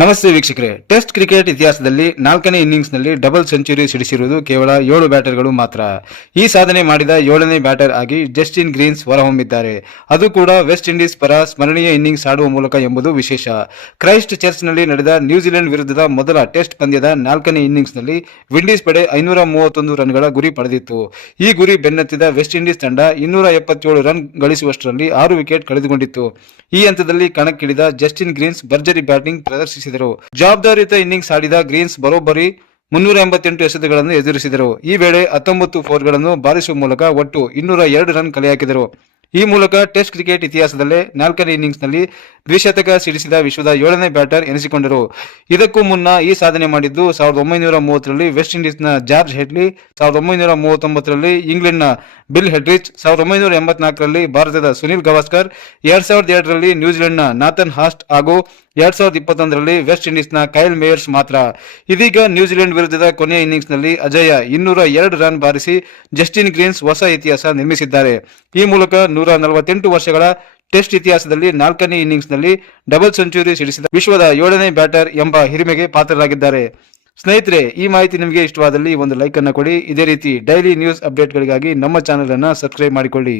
ನಮಸ್ತೆ ವೀಕ್ಷಕರೇ, test cricket ಇತಿಹಾಸದಲ್ಲಿ 4ನೇ ಇನ್ನಿಂಗ್ಸ್ನಲ್ಲಿ ಡಬಲ್ ಸೆಂಚುರಿ ಸಿಡಿಸಿರುವುದು ಕೇವಲ 7 ಬ್ಯಾಟರ್ಗಳು ಮಾತ್ರ. ಈ ಸಾಧನೆ ಮಾಡಿದ 7ನೇ ಬ್ಯಾಟರ್ ಆಗಿ ಜಸ್ಟಿನ್ ಗ್ರೀನ್ಸ್ ಹೊರಹೊಮ್ಮಿದ್ದಾರೆ. ಅದು ಕೂಡ ವೆಸ್ಟ್ ಇಂಡೀಸ್ ಪರ ಸ್ಮರಣೀಯ ಇನ್ನಿಂಗ್ಸ್ ಆಡುವ ಮೂಲಕ ಎಂಬುದು ವಿಶೇಷ. ಕ್ರೈಸ್ಟ್ ಚರ್ಚ್ನಲ್ಲಿ ನಡೆದ ನ್ಯೂಜಿಲೆಂಡ್ ವಿರುದ್ಧದ ಮೊದಲ ಟೆಸ್ಟ್ ಪಂದ್ಯದ 4ನೇ ಇನ್ನಿಂಗ್ಸ್ನಲ್ಲಿ ವಿಂಡೀಸ್ ಪಡೆ 531 ರನ್ಗಳ ಗುರಿ ಪಡೆದಿತ್ತು. ಈ ಗುರಿ ಬೆನ್ನತ್ತಿದ ವೆಸ್ಟ್ ಇಂಡೀಸ್ ತಂಡ 277 ರನ್ ಗಳಿಸುವಷ್ಟರಲ್ಲಿ 6 ವಿಕೆಟ್ ಕಳೆದುಕೊಂಡಿತ್ತು. ಈ ಹಂತದಲ್ಲಿ ಕಣಕ್ಕಿಳಿದ ಜಸ್ಟಿನ್ ಗ್ರೀನ್ಸ್ ಭರ್ಜರಿ ಬ್ಯಾಟಿಂಗ್ ಪ್ರದರ್ಶಿಸಿದರು. ಜವಾಬ್ದಾರಿಯುತ ಇನ್ನಿಂಗ್ಸ್ ಆಡಿದ ಗ್ರೀನ್ಸ್ ಬರೋಬ್ಬರಿ 388 ಎಸೆತಗಳನ್ನು ಎದುರಿಸಿದರು. ಈ ವೇಳೆ 19 ಫೋರ್ಗಳನ್ನು ಬಾರಿಸುವ ಮೂಲಕ ಒಟ್ಟು 202 ರನ್ ಕಲೆಹಾಕಿದರು. ಈ ಮೂಲಕ ಟೆಸ್ಟ್ ಕ್ರಿಕೆಟ್ ಇತಿಹಾಸದಲ್ಲೇ 4ನೇ ಇನ್ನಿಂಗ್ಸ್ನಲ್ಲಿ ದ್ವಿಶತಕ ಸಿಡಿಸಿದ ವಿಶ್ವದ 7ನೇ ಬ್ಯಾಟರ್ ಎನಿಸಿಕೊಂಡರು. ಇದಕ್ಕೂ ಮುನ್ನ ಈ ಸಾಧನೆ ಮಾಡಿದ್ದು 1930ರಲ್ಲಿ ವೆಸ್ಟ್ ಇಂಡೀಸ್ನ ಜಾರ್ಜ್ ಹೆಡ್ಲಿ, 1939ರಲ್ಲಿ ಇಂಗ್ಲೆಂಡ್ನ ಬಿಲ್ ಹೆಡ್ರಿಚ್, 1984ರಲ್ಲಿ ಭಾರತದ ಸುನಿಲ್ ಗವಾಸ್ಕರ್, 2002ರಲ್ಲಿ ನ್ಯೂಜಿಲೆಂಡ್ನ ನಾಥನ್ ಹಾಸ್ಟ್ ಹಾಗೂ 2021ರಲ್ಲಿ ವೆಸ್ಟ್ ಇಂಡೀಸ್ನ ಕೈಲ್ ಮೇಯರ್ಸ್ ಮಾತ್ರ. ಇದೀಗ ನ್ಯೂಜಿಲೆಂಡ್ ವಿರುದ್ಧದ ಕೊನೆಯ ಇನ್ನಿಂಗ್ಸ್ನಲ್ಲಿ ಅಜೇಯ 202 ರನ್ ಬಾರಿಸಿ ಜಸ್ಟಿನ್ ಗ್ರೀನ್ಸ್ ಹೊಸ ಇತಿಹಾಸ ನಿರ್ಮಿಸಿದ್ದಾರೆ. ಈ ಮೂಲಕ 148 ವರ್ಷಗಳ ಟೆಸ್ಟ್ ಇತಿಹಾಸದಲ್ಲಿ 4ನೇ ಇನ್ನಿಂಗ್ಸ್ನಲ್ಲಿ ಡಬಲ್ ಸೆಂಚುರಿ ಸಿಡಿಸಿದ ವಿಶ್ವದ 7ನೇ ಬ್ಯಾಟರ್ ಎಂಬ ಹಿರಿಮೆಗೆ ಪಾತ್ರರಾಗಿದ್ದಾರೆ. ಸ್ನೇಹಿತರೆ, ಈ ಮಾಹಿತಿ ನಿಮಗೆ ಇಷ್ಟವಾದಲ್ಲಿ ಒಂದು ಲೈಕ್ ಅನ್ನು ಕೊಡಿ. ಇದೇ ರೀತಿ ಡೈಲಿ ನ್ಯೂಸ್ ಅಪ್ಡೇಟ್ಗಳಿಗಾಗಿ ನಮ್ಮ ಚಾನೆಲ್ ಅನ್ನು ಸಬ್ಸ್ಕ್ರೈಬ್ ಮಾಡಿಕೊಳ್ಳಿ.